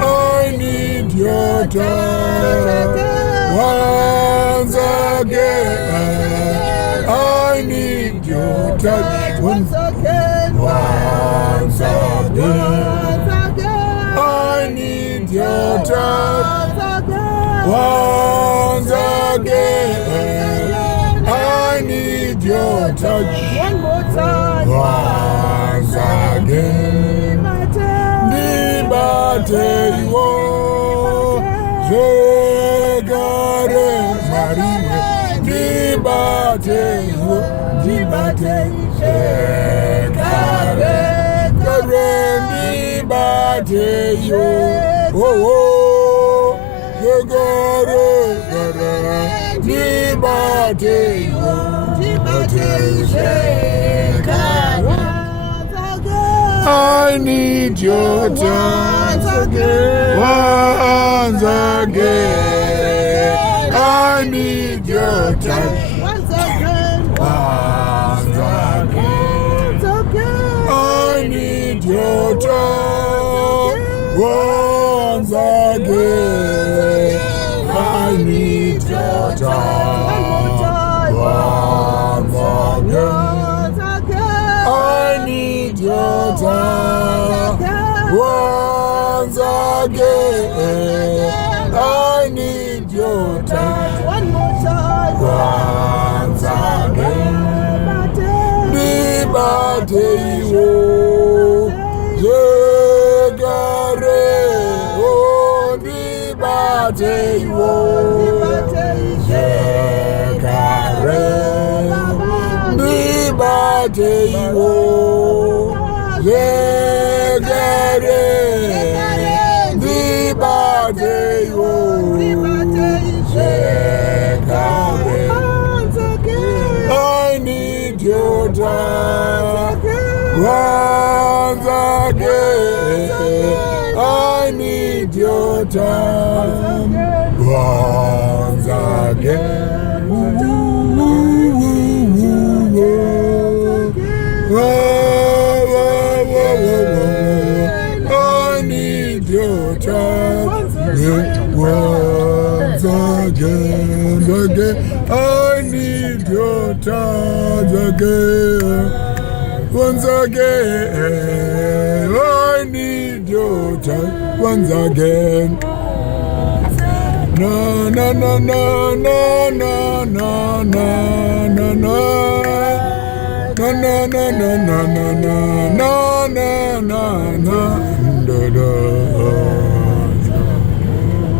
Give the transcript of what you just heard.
I need your touch once again. I need your touch once again. Once again. I need your touch once again. I need your touch one more time. Once again. Dibateiwo, Jegare Marine. Dibateiwo, Jegare, Dibateiwo, oh, Jegare, Dibateiwo, I need your touch once again. I need your touch once again. I need your touch once again. I need your touch once again. I need your touch once again. I need your touch one more time. Once again. Dibateiwo, Jegare, oh, Dibateiwo, Jegare, Dibateiwo, Jegare, Dibateiwo, Jegare. I need your touch once again. I need your touch once again. I need your touch once again. I need your touch again. Once again, I need your touch once again. No, no, no, no, no, no, no, no, no, no. No, no, no, no, no, no, no, no, no, no, no, no.